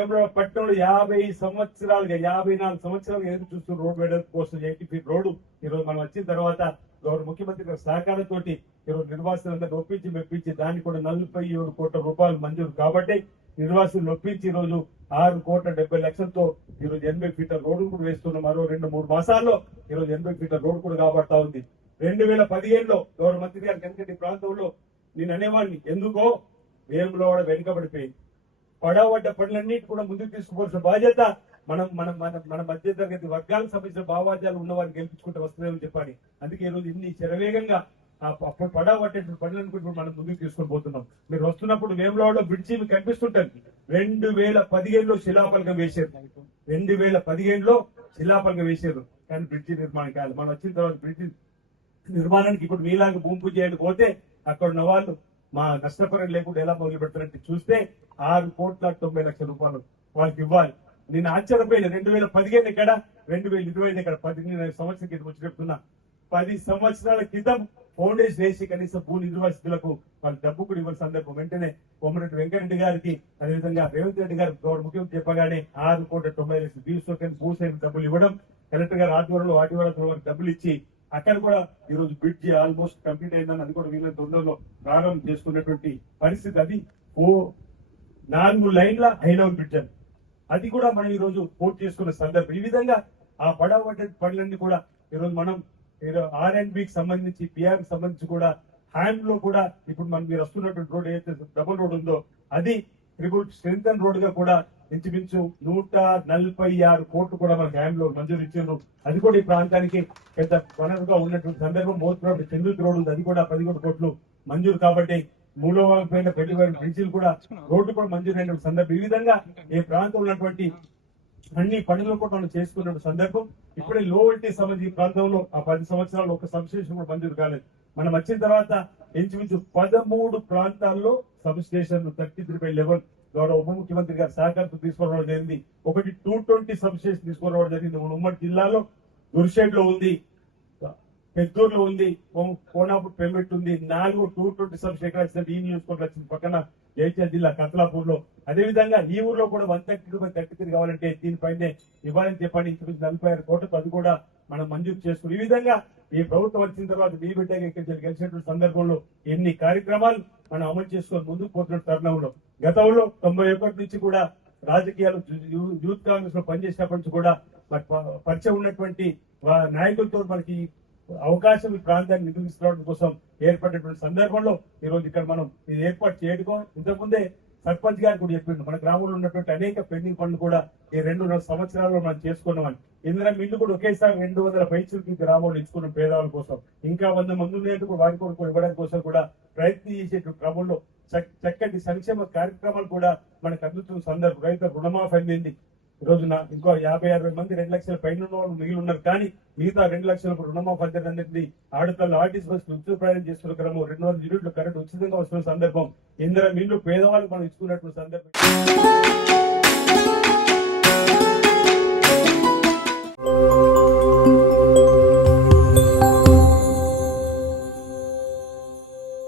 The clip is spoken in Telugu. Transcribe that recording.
వేములపట్నంలో 54 సంవత్సరాలుగా ఎదురు చూస్తున్న రోడ్డు వేయడం కోసం 80 ఫీట్ రోడ్డు ఈరోజు మనం వచ్చిన తర్వాత గౌరవ ముఖ్యమంత్రి గారి సహకారంతో ఈరోజు నిర్వాసులందరూ మెప్పించి దాన్ని కూడా 47 కోట్ల రూపాయలు మంజూరు కాబట్టి నిర్వాసులు ఒప్పించి ఈరోజు 6,70,00,000తో ఈరోజు 80 ఫీట్ల రోడ్డు కూడా వేస్తున్నాం. మరో 2-3 మాసాల్లో ఈరోజు 80 ఫీట్ల రోడ్డు కూడా కాబడతా ఉంది. 2015లో గౌరవ మంత్రి గారు కనుక ప్రాంతంలో నేను అనేవాడిని, ఎందుకో వేములవాడ వెనుకబడిపోయింది. పడవడ్డ పనులన్నిటి కూడా ముందుకు తీసుకోవాల్సిన బాధ్యత మన మధ్య తరగతి వర్గాలకు సంబంధించిన భావాజాలు ఉన్న వారిని గెలిపించుకుంటూ వస్తుందని చెప్పాలి. అందుకే ఈ రోజు ఇన్ని శరవేగంగా అప్పుడు పడవట్టే పనులను కూడా మనం ముందుకు తీసుకొని పోతున్నాం. మీరు వస్తున్నప్పుడు వేములవాడలో బ్రిడ్జి మీకు కనిపిస్తుంటది. 2015లో శిలాఫలకం వేశారు. 2015లో శిలాఫలకం వేశారు, కానీ బ్రిడ్జి నిర్మాణం కాదు. మనం వచ్చిన తర్వాత బ్రిడ్జి నిర్మాణానికి ఇప్పుడు మీలాగా భూమి పూజ చేయడానికి పోతే అక్కడ ఉన్న వాళ్ళు మా నష్టపరం లేకుండా ఎలా మొదలు పెడతారంటే చూస్తే 6,90,00,000 రూపాయలు వాళ్ళకి ఇవ్వాలి. నేను ఆశ్చర్యపోయిన 2015 ఎక్కడ, 2025 ఎక్కడ, 15 సంవత్సరం క్రితం వచ్చి చెప్తున్నా. 10 సంవత్సరాల క్రితం ఫౌండేషన్ వేసి కనీసం భూ నిర్వాసితులకు వాళ్ళు డబ్బు కూడా ఇవ్వాల్సిన సందర్భం వెంటనే కోమరెడ్డి వెంకరెడ్డి గారికి, అదేవిధంగా రేవంత్ రెడ్డి గారు గౌరవ ముఖ్యమంత్రి చెప్పగానే 6,90,00,000 దీవెన భూసేన డబ్బులు ఇవ్వడం, కలెక్టర్ గారు ఆధ్వర్యంలో వాటి వరకు డబ్బులు ఇచ్చి అక్కడ కూడా ఈ రోజు బ్రిడ్జి ఆల్మోస్ట్ కంప్లీట్ అయిందని, అది కూడా వీళ్ళ తొందరలో ప్రారంభం చేసుకున్నటువంటి పరిస్థితి. అది 4 లైన్ల హైలెవెల్ బ్రిడ్జ్ అని, అది కూడా మనం ఈ రోజు పూర్తి చేసుకున్న సందర్భం. ఈ విధంగా ఆ పడవ పనులన్నీ కూడా ఈరోజు మనం R&Bకి సంబంధించి, PR కి సంబంధించి కూడా హ్యాండ్ లో కూడా ఇప్పుడు మనం మీరు వస్తున్నటువంటి రోడ్ ఏదైతే డబుల్ రోడ్ ఉందో అది ట్రిపుల్ స్ట్రెంగ్తన్ రోడ్ గా కూడా ఇంచుమించు 146 కోట్లు కూడా మనకు హ్యాండ్ లో మంజూరు ఇచ్చారు. అది కూడా ఈ ప్రాంతానికి పెద్ద వనరుగా ఉన్నటువంటి సందర్భం. మోతున్నప్పుడు చెందుతు రోడ్ ఉంది, అది కూడా 11 కోట్లు మంజూరు. కాబట్టి 3వ పైన పెళ్లి బ్రిడ్జిలు కూడా రోడ్డు కూడా మంజూరు అయిన సందర్భం. ఈ విధంగా ఈ ప్రాంతంలో ఉన్నటువంటి అన్ని పనులు కూడా మనం చేసుకున్న సందర్భం. ఇప్పుడే లో వోల్టేజ్ సంబంధించి ప్రాంతంలో ఆ 10 సంవత్సరాలు ఒక సబ్స్టేషన్ కూడా మంజూరు కాలేదు. మనం వచ్చిన తర్వాత ఇంచుమించు 13 ప్రాంతాల్లో సబ్స్టేషన్ 33/11 గౌరవ ఉప ముఖ్యమంత్రి గారి సహకారంతో తీసుకురావడం జరిగింది. ఒకటి 220 సబ్స్టేషన్ తీసుకురావడం జరిగింది. మన ఉమ్మడి జిల్లాలో దుర్షేడ్ లో ఉంది, పెద్దూరులో ఉంది, కోనాపూర్ పెంబెట్ ఉంది. 4 220 సబ్స్టేషన్ ఈ నియోజకవర్గం వచ్చింది, పక్కన జైత్యాల జిల్లా కత్లాపూర్ లో. అదేవిధంగా ఈ ఊర్లో కూడా 133 కావాలంటే దీనిపైనే ఇవ్వాలని చెప్పండి. 46 కోట్లతో అది కూడా మనం మంజూరు చేసుకుని ఈ విధంగా ఈ ప్రభుత్వం వచ్చిన తర్వాత మీ బిడ్డగా ఇక్కడ గెలిచినటువంటి సందర్భంలో ఎన్ని కార్యక్రమాలు మనం అమలు చేసుకొని ముందుకు పోతున్న తరుణంలో, గతంలో 91 నుంచి కూడా రాజకీయాలు యూత్ కాంగ్రెస్ లో పనిచేసినప్పటి నుంచి కూడా పరిచయం ఉన్నటువంటి నాయకులతో మనకి అవకాశం ఈ ప్రాంతాన్ని నిర్మించడం కోసం ఏర్పడినటువంటి సందర్భంలో ఈ రోజు ఇక్కడ మనం ఇది ఏర్పాటు చేయడం. ఇంతకుముందే సర్పంచ్ గారు కూడా చెప్పిండు, మన గ్రామంలో ఉన్నటువంటి అనేక పెండింగ్ పనులు కూడా ఈ 2.5 సంవత్సరాల్లో మనం చేసుకున్నామని. ఇందులో ఇల్లు కూడా ఒకేసారి 200 పైచులకి గ్రామంలో ఇచ్చుకున్న పేదవాళ్ళ కోసం, ఇంకా 100 మంది ఉన్నట్టు వారి కూడా ఇవ్వడం కోసం కూడా ప్రయత్నం చేసేటువంటి క్రమంలో చక్కటి సంక్షేమ కార్యక్రమాలు కూడా మనకు అందుతున్న సందర్భం. రైతు రుణమాఫీ అందింది. ఈ రోజున ఇంకో 50-60 మంది 2 లక్షల పైన ఉన్న వాళ్ళు మిగిలి ఉన్నారు, కానీ మిగతా 2 లక్షల రుణమాఫీ అందరినీ ఆడతల్లో ఆర్టీసీ బస్సు ఉచిత ప్రయాణం చేస్తున్న క్రమం, 200 యూనిట్లు కరెంట్ ఉచితంగా వస్తున్న సందర్భం, ఇందులో పేదవాళ్ళకి మనం ఇచ్చుకున్నటువంటి సందర్భం.